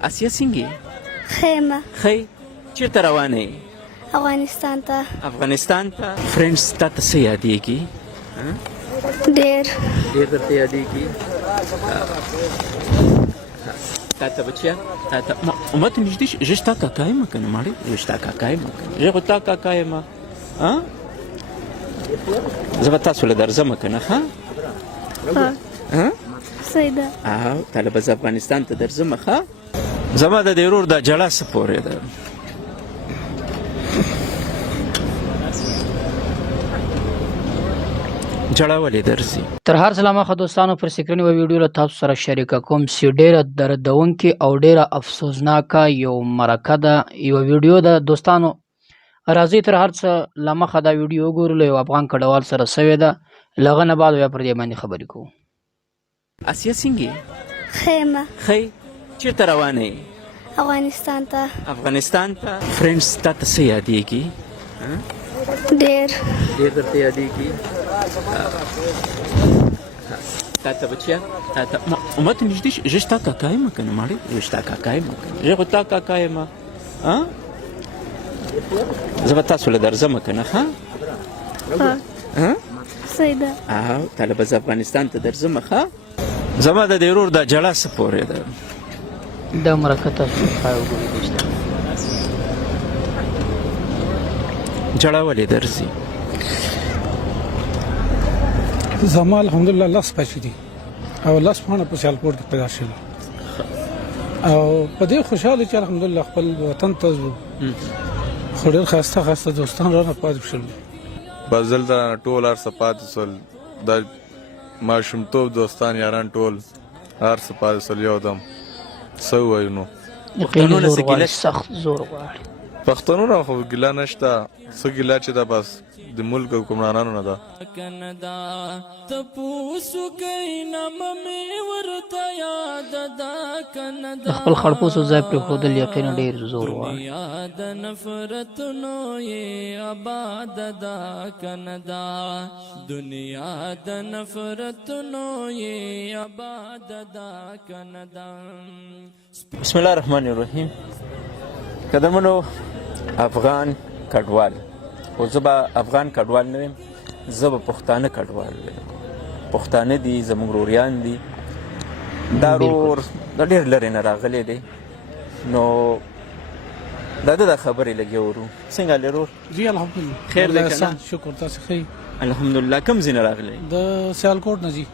آسیا څنګه خیمه خی چیرته روانه یې افغانستان ته افغانستان ته فرینډز تا ته څه یادېږي ډېر ډېر درته یادېږي تا ته بچیا تا ته ما ته نږدې شه زه ستا کاکا یم که نه ماړې زه ستا کاکا یم زه خو تا کاکا یم زه به تاسو له درځم که نه ښه صحیح ده تاله به زه افغانستان ته درځم ښه زما د دې ورور دا جړه څه پورې ده جړه ولې درځي تر هر سلامه خو دوستانو پر سکرین و ویډیو له تاسو سره شریکه کوم چې ډیره دردونکې او ډیره افسوسناکه یو مرکه ده یو ویډیو ده دوستانو راځي تر هر څه له مخه دا ویډیو وګورو یو افغان کډوال سره سوې ده لغه نه بعد بیا پر دې باندې خبرې کوو آسیا څنګه خیمه خی چیرته روانه یې افغانستان ته افغانستان ته فرینډز تا ته څه یادېږي ډېر ډېر درته یادېږي تا ته بچیا تا ته ما ته نږدې شه زه ستا کاکا یم که نه ماړې زه ستا کاکا یم زه خو تا کاکا یم زه به تاسو له درځم که نه ښه صحیح ده تاله به زه افغانستان ته درځم ښه زما د دې ورور دا جړه څه پورې ده دا مرکه تاسو ښه وګورئ دوستانو جړه ولې درځي زما الحمدلله لس بچي دي او لس پاڼه په سیالکوټ کې پیدا شول او په دې خوشاله چې الحمدلله خپل وطن ته ځو خو ډېر ښایسته دوستان رانه پاتې شول بازل دا ټول هر څه پاتې شول دا ماشومتوب دوستان یاران ټول هر څه پاتې شول یو دم څه ووایو نو یقیني زور غواړي سخت زور غواړي پښتنو نه خو ګیله نشته څه ګیله چې دا بس د ملک حکمرانانو نه ده د خپل خړپوسو ځای پرېښودل یقینا ډېر زور غواړي بسم الله الرحمن الرحیم قدرمنو افغان کډوال خو زه به افغان کډوال نه یم زه به پښتانه کډوال یم پښتانه دي زموږ روریان دي دا رور د ډېر لرې نه راغلی دی نو دا د خبرې لګې ورو څنګه هلې رور جی الحمدلله خیر دی که نه شکر تاسو ښه الحمدلله کوم ځای نه راغلی د سیالکوټ نه جی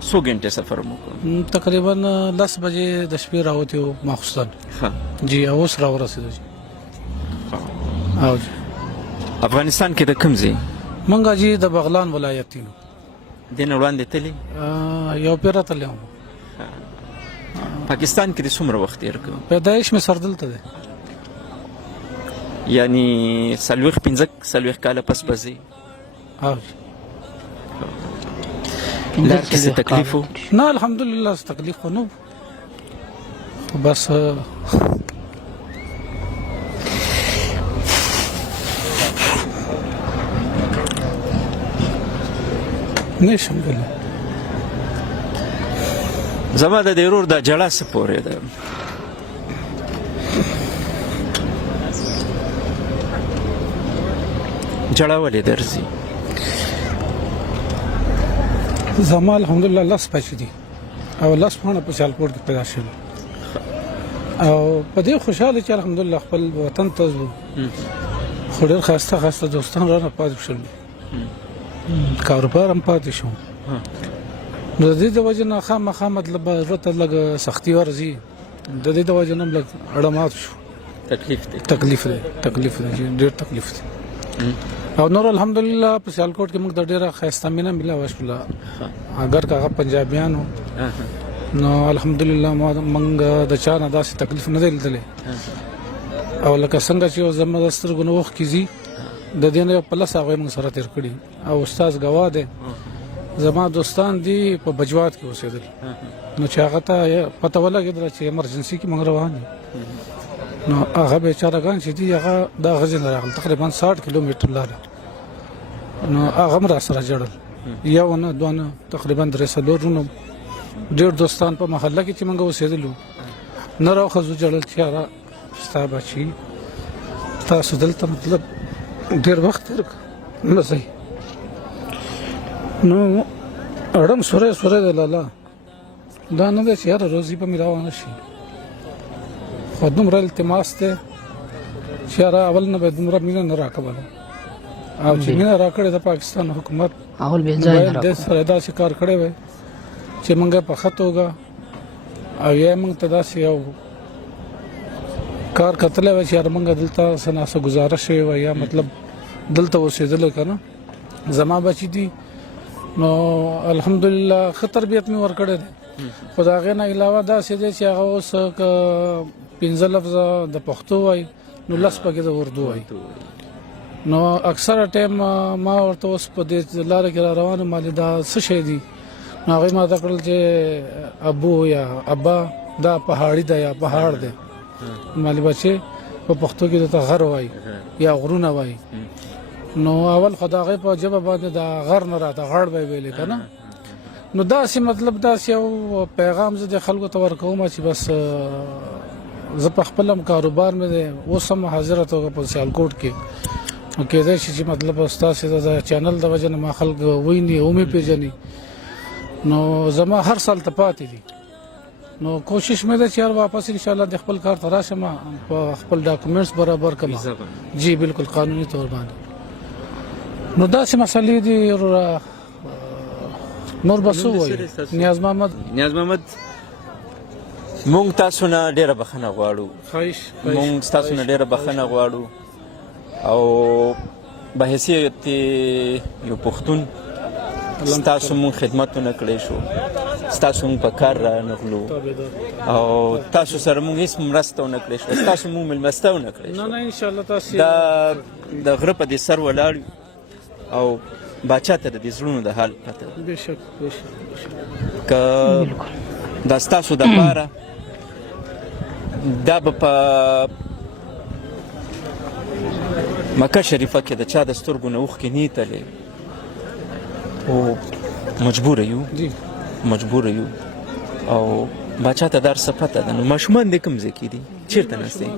څو ګنټې سفر مو وکړ تقریبا 10 بجې د شپې راوتی وو ماخوستن جی اوس راورسېدو جی او جی افغانستان کې د کوم ځای منګه جی د بغلان ولایت یو دې نه وړاندې تللی یو پیره تللی وم پاکستان کې د څومره وخت تېر کړ پیدایش مې سر دلته دی یعنی څلوېښت کاله پس به ځې او لار کې څه تکلیف و نه الحمدلله څه تکلیف خو نه خو بس نشم بله زما د دې ورور دا جړه څه پورې ده جړه ولې درځي زما الحمدلله لس بچي دي او لس پاڼه په سیالکوټ کې پیدا شول او په دې خوشاله چې الحمدلله خپل وطن ته ځو خو ډېر ښایسته دوستان رانه پاتې شول کاروبار هم پاتې شو د دې د وجه نه خامخا مطلب ضرورت لږ سختي ورځي د دې د وجه نه لږ اړمات شو تکلیف دی ډېر تکلیف دی او نور الحمدلله په سیالکوټ کې موږ د ډېره ښایسته مینه ملاوه شوله اگر که هغه پنجابیانو نو الحمدلله موږ د چا نه داسې تکلیف نه دی لیدلی او لکه څنګه چې یو زما د سترګو نه اوښکې ځي د دې نه یو په لس هغوی موږ سره تېر کړي او استاد ګواه دی زما دوستان دي په بجوات کې اوسېدل نو چې هغه ته پته ولګېدله چې ایمرجنسي کې موږ روان یو نو هغه بیچارهګان چې دي هغه دا غزې نه راغلل تقریبا 60 کیلومتر لاره نو هغه هم راسره ژړل یو نه دوه نه تقریبا 3 څلور ډېر دوستان په محله کې چې موږ اوسېدلو نه راخذو جړل چې را ستا بچي تاسو دلته مطلب ډېر وخت تیر مزه نو اړم سوره د لالا دا نه ده چې یاره روزي به مې راوانه شي خو دومره التماس دی چې یاره اول نه به دومره مینه نه راکوله او چې مینه راکړې د پاکستان حکومت اول به ځای نه د راکړو سره داسې کار کړی وی چې موږ په ښه توګه او یا موږ ته داسې یو کار کتلی وی چې یاره موږ دلته څه ناسه ګزاره شوې وه یا مطلب دلته اوسېدلی که نه زما بچي دي نو الحمدلله ښه تربیت مې ورکړی دی خو د هغې نه علاوه داسې دی چې هغه اوس که 15 لفظه د پښتو وایي نو 10 پکې د اردو وایي نو اکثره ټایم ما ورته اوس په دې لاره کې را روان یم مالې دا څه شی دي نو هغوی ما ته کړل چې ابو یا ابا دا پهاړي ده یا پهاړ دی مالې بچې په پښتو کې درته غر وایي یا غرونه وایي نو اول خو د هغې په ژبه باندې د غر نه راته غړ به یې ویلې که نه نو داسې مطلب داسې یو پیغام زه د خلکو ته ورکوم چې بس زه په خپل هم کاروبار مې دی اوس هم حاضره توګه په سیالکوټ کې نو کېدای شي چې مطلب ستاسې د چینل د وجې نه ما خلک ویني ومې پېژني نو زما هر سال ته پاتې دي نو کوشش مې ده چې هر واپس انشاءالله د خپل کار ته راشم په خپل ډاکومنټس برابر کړم جی بالکل قانوني طور باندې نو داسې مسلې دي نور بسو وایي نیاز محمد مونږ تاسو نه ډیره بخښنه غواړو خواهش مونږ تاسو نه ډیره بخښنه غواړو او به حیثیت یو پښتون ستاسو مونږ خدمتونه کړی شو ستاسو مونږ په کار رانغلو او تاسو سره مونږ هېڅ مرسته ونه کړی شو ستاسو مونږ مېلمسته ونه کړی شو نه انشاءالله تاسې دا د غره په دې سر ولاړ او باچا ته د دې زړونو د حال پته بېشک که دا ستاسو دپاره دا به په مکه شریفه کې د چا د سترګو نه اوښکې نه ایتلې او مجبوره یو او باچا ته دا هر څه پته ده نو ماشومان دې کوم ځای کې دي چېرته ناست دي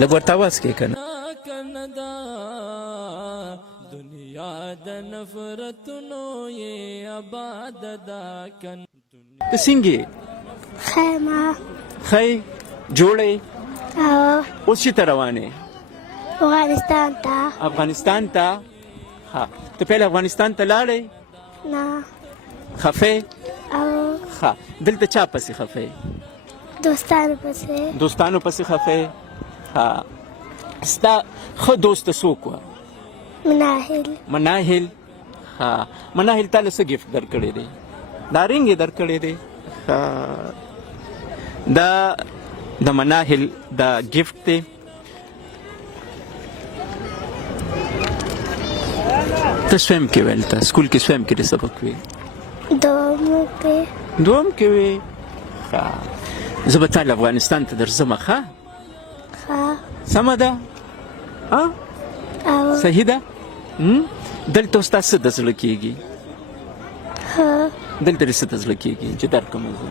لږ ورته اواز کې که نه دنیا د نفرتونو یې آباد ده ته څنګه خیمه ښی جوړی او اوس چېرته روانې افغانستان ته افغانستان ته ها ته پیل افغانستان ته لاړې نه خفې او ها دلته چا پسې خفې دوستانو پسې دوستانو پسې خفې ها ستا ښه دوسته څوک وه مناهل ها مناهل تا له څه ګفټ درکړی دی دا رنګ یې درکړی دی دا د مناهل دا ګفټ دی ته سویم کې ویل ته سکول کې سویم کې د سبق وی دوم کې وی ښه زه به تا افغانستان ته درځم ښه سمه ده صحیح ده دلته اوس تا څه د زړه کېږي دلته دې څه د زړه کېږي چې درکړم زه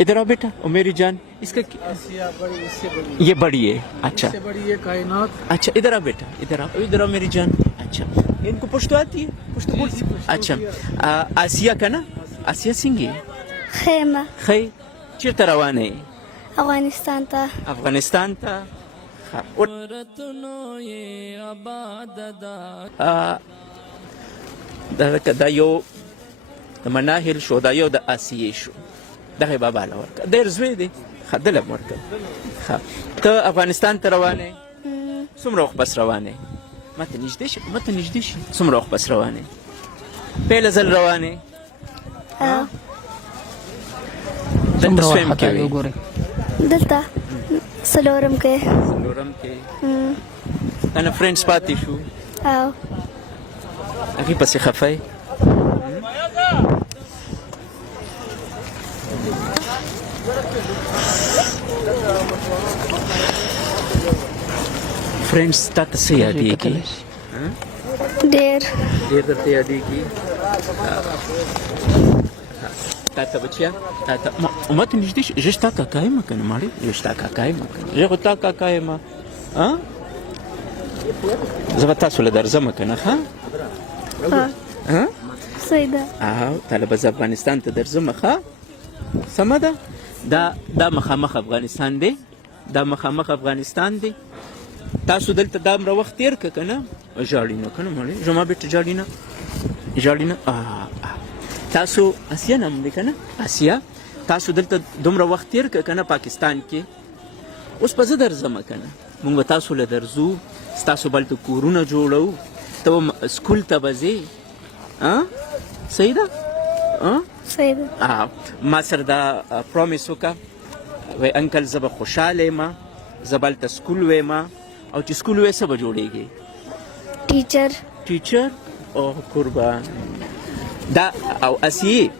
ادھر आओ बेटा ओ मेरी जान इसका ये बड़ी है अच्छा कायनात अच्छा इधर आओ बेटा इधर आओ मेरी जान अच्छा इनको पश्तो आती है पश्तो बोलती अच्छा आसिया का ना आसिया सिंह خیمه خی چیرته روانه افغانستان ته نفرتونو یې آباد ده دا یو د مناهل شو دا یو د آسیې شو دغه بابا له ورکړه ډېر زوی دی ښه دله م ورکړه ته افغانستان ته روانې څومره وخت بس روانې ماته نږدې شي څومره وخت بس روانې پیله ځل روانې دلته سویم کې وي دلته څلورم کې تانه فرینډس پاتې شو او هغې پسې خفه یې فرینډس تا ته څه یادېږي ډېر درته یادېږي Tata băcea, tata, mă tu nici dici, ești ta caca mă că nu mare, ești ta caca mă că, ești ta caca mă, a? زه به تاسو له درځم که نه ښه صحیح ده طالبه زه افغانستان ته درځم ښه سمه ده دا مخامخ افغانستان دی دا مخامخ افغانستان دی تاسو دلته دا دومره وخت تېر که نه ژاړي نه که نه مړې زما بېټه ژاړي نه تاسو اسیا نام دی که نه اسیا تاسو دلته دومره وخت تېر که نه پاکستان کې اوس به زه درځم که نه مونږ به تاسو له درځو ستاسو بلته کورونه جوړو ته به سکول ته به ځې صحیح ده صحیح ده ما سره دا پرومیس وکړه وایي انکل زه به خوشحاله یم زه به هلته سکول ویم او چې سکول وی څه به جوړېږي ټیچر او قربان دا او اسیې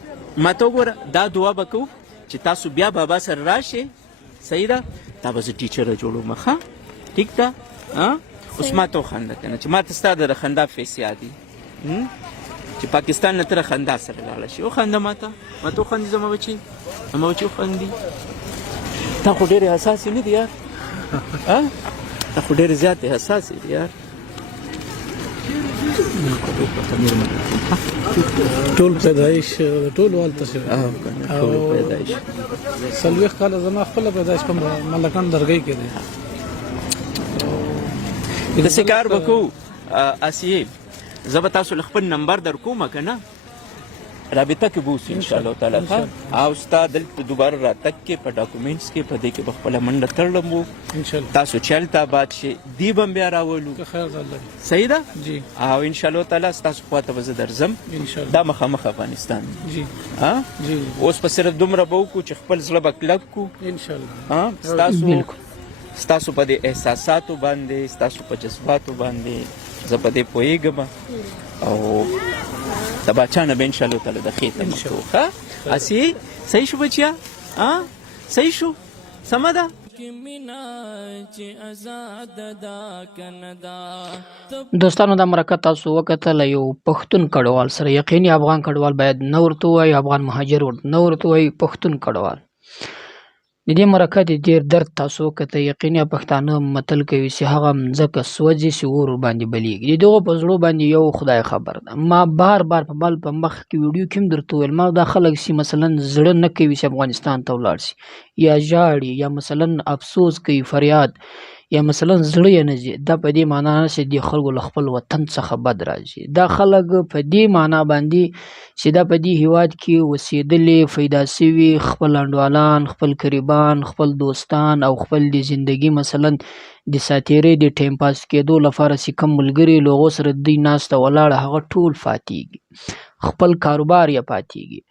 ما ته وګوره دا دعا به کوو چې تاسو بیا بابا سره راشئ صحیح ده دا به زه ټیچره جوړوم ښه ټیک ده اوس ما ته وخنده که نه چې ما ته ستا د خندا فیس یادي چې پاکستان نه ته خندا سره لاړه شي وخنده ما ته وخندي زما بچي وخندي تا خو ډېرې حساسې نه دي یار تا خو ډېرې زیاتې حساسې دي یار ټول پیدایش ټول والته شوی ټول پیدایش 40 کاله زما خپله پیدایش په ملکان درګۍ کې دی داسې کار به کوو اسیې زه به تاسو له خپل نمبر در کوم که نه رابطه کې به اوسو انشاءالله تعالی او ستا دلته دوباره راتګ کې په ډاکومنټس کې په دې کې به خپله منډه تړلم وو تاسو چې هلته آباد شئ دی به هم بیا راولو صحیح ده او انشاءالله تعالی ستاسو خوا ته به زه درځم دا مخامخ افغانستان اوس به صرف دومره به وکړو چې خپل زړه به کلک کړو ستاسو په دې احساساتو باندې ستاسو په جذباتو باندې زه په دې پوهېږم او د باچا نه به انشاءالله تعالی د ښې تمه کوو ښه اسیې صحیح شو بچیا صحیح شو سمه ده دوستانو دا مرکه تاسو وکتله یو پښتون کډوال سره یقیني افغان کډوال باید نه ورته ووایي افغان مهاجر نه ورته ووایي پښتون کډوال د دې مرکه د ډېر درد تاسو وکته یقیني پښتانه متل کوي چې هغه مځکه سوځي چې اور باندې بلیږي د دغو په زړو باندې یو خدای خبر ده ما بار په بل په مخ کې ویډیو کې هم درته ویل ما دا خلک چې مثلا زړه نه کوي چې افغانستان ته ولاړ شي یا ژاړي یا مثلا افسوس کوي فریاد یا مثلا زړه یې نه ځي دا په دې معنا نه چې د خلکو له خپل وطن څخه بد راځي دا خلک په دې معنا باندې چې دا په دې هیواد کې اوسېدلې پیدا سوي خپل انډوالان خپل قریبان خپل دوستان او خپل د زندگی مثلا د ساتیرې د ټایم پاس کېدو لپاره چې کوم ملګري له هغو سره دوی ناسته ولاړه هغه ټول فاتېږي خپل کاروبار یې پاتېږي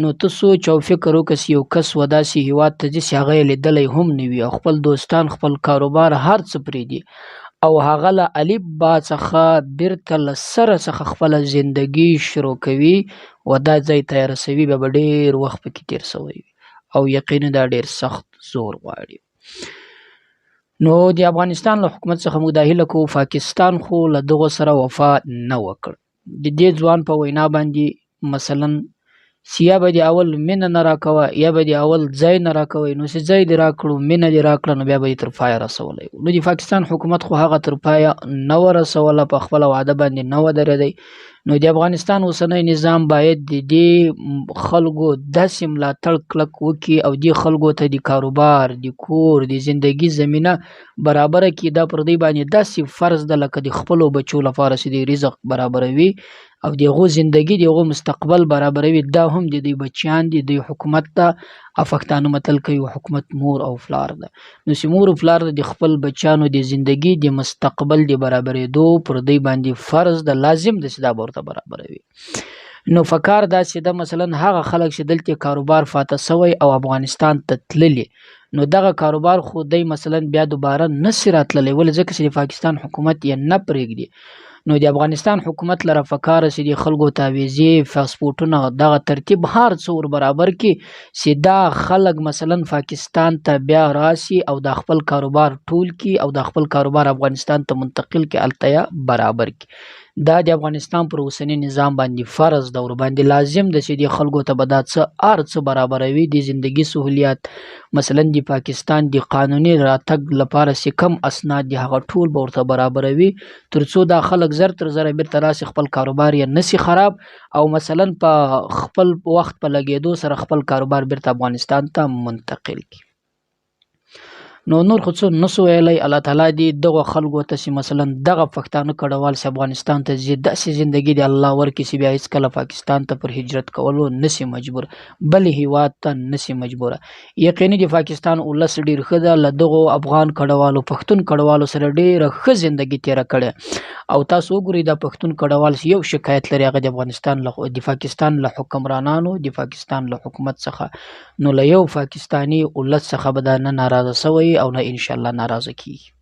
نو ته سوچ او فکر وکړه چې یو کس و داسې هیواد ته ځي چې هغه یې لیدلی هم نه وي او خپل دوستان خپل کاروبار هر څه پرېږدي او هغه له الف با څخه بیرته له سره څخه خپله زندګي شروع کوي و دا ځای ته یې رسوي بیا به ډېر وخت پکې تېر سوی وي او یقینا دا ډېر سخت زور غواړي نو د افغانستان له حکومت څخه موږ دا هیله کوو پاکستان خو له دغو سره وفا نه وکړ د دې ځوان په وینا باندې مثلا یا به د اول مینه نه راکوه یا به د اول ځای نه راکوئ نو چې ځای دې راکړو مینه دې راکړه نو بیا به یې تر پایه رسولی نو د پاکستان حکومت خو هغه تر پایه نه ورسوله په خپله وعده باندې نه ودرېدی نو د افغانستان اوسنی نظام باید د دې خلکو داسې ملاتړ کلک وکړي او دې خلکو ته د کاروبار د کور د زندگی زمینه برابره کړي دا پر دوی باندې داسې فرض ده لکه د خپلو بچو لپاره چې د رزق برابروي او د هغو زندگی د هغو مستقبل برابروي دا هم د دوی بچیان دي دوی حکومت ته پښتانه متل کوي حکومت مور او پلار ده نو چې مور او پلار د خپل بچیانو د زندگی د مستقبل د برابرېدو پر دوی باندې فرض ده لازم ده چې دا به ورته برابروي نو فکر دا چې دا مثلا هغه خلک چې دلته کاروبار فاته سوی او افغانستان ته تللی نو دغه کاروبار خو دی مثلا بیا دوباره نسي راتللی ولې ځکه چې د پاکستان حکومت یې نه پرېږدي نو د افغانستان حکومت لره فکر چې د خلکو تعویضې پاسپورټونه دغه ترتیب هر څه ور برابر کړي چې دا خلک مثلا پاکستان ته بیا راسي او د خپل کاروبار ټول کړي او د خپل کاروبار افغانستان ته منتقل کړي هلته یې برابر کړي دا د افغانستان پر اوسنی نظام باندې فرض ده، ورباندې لازم ده چې د خلکو ته به دا څه هر څه برابروي، د زندگی سهولیات، مثلا د پاکستان د قانوني راتګ لپاره چې کم اسناد دي هغه ټول به ورته برابروي، ترڅو دا خلک زر تر زره بیرته راسي، خپل کاروبار یې نسی خراب، او مثلا په خپل وخت په لګېدو سره خپل کاروبار بیرته افغانستان ته منتقل کړي. نو نور خو څه نسو ویلی. الله تعالی دې دغه خلکو ته چې مثلا دغه پښتانه کډوال چې افغانستان ته ځي داسې زندګي د الله ورکړي چې بیا هېڅکله پاکستان ته پر هجرت کولو نسي مجبور، بلې هیواد ته نسي مجبوره. یقیني د پاکستان ولس ډېر ښه ده، له دغو افغان کډوالو پښتون کډوالو سره ډېره ښه زندګي تېره کړې. او تاسو وګورئ دا پښتون کډوال چې یو شکایت لري هغه د پاکستان له حکمرانانو، د پاکستان له حکومت څخه، نو له یو پاکستاني ولس څخه به دا نه ناراضه سوی او نه انشاءالله ناراضه کیږي.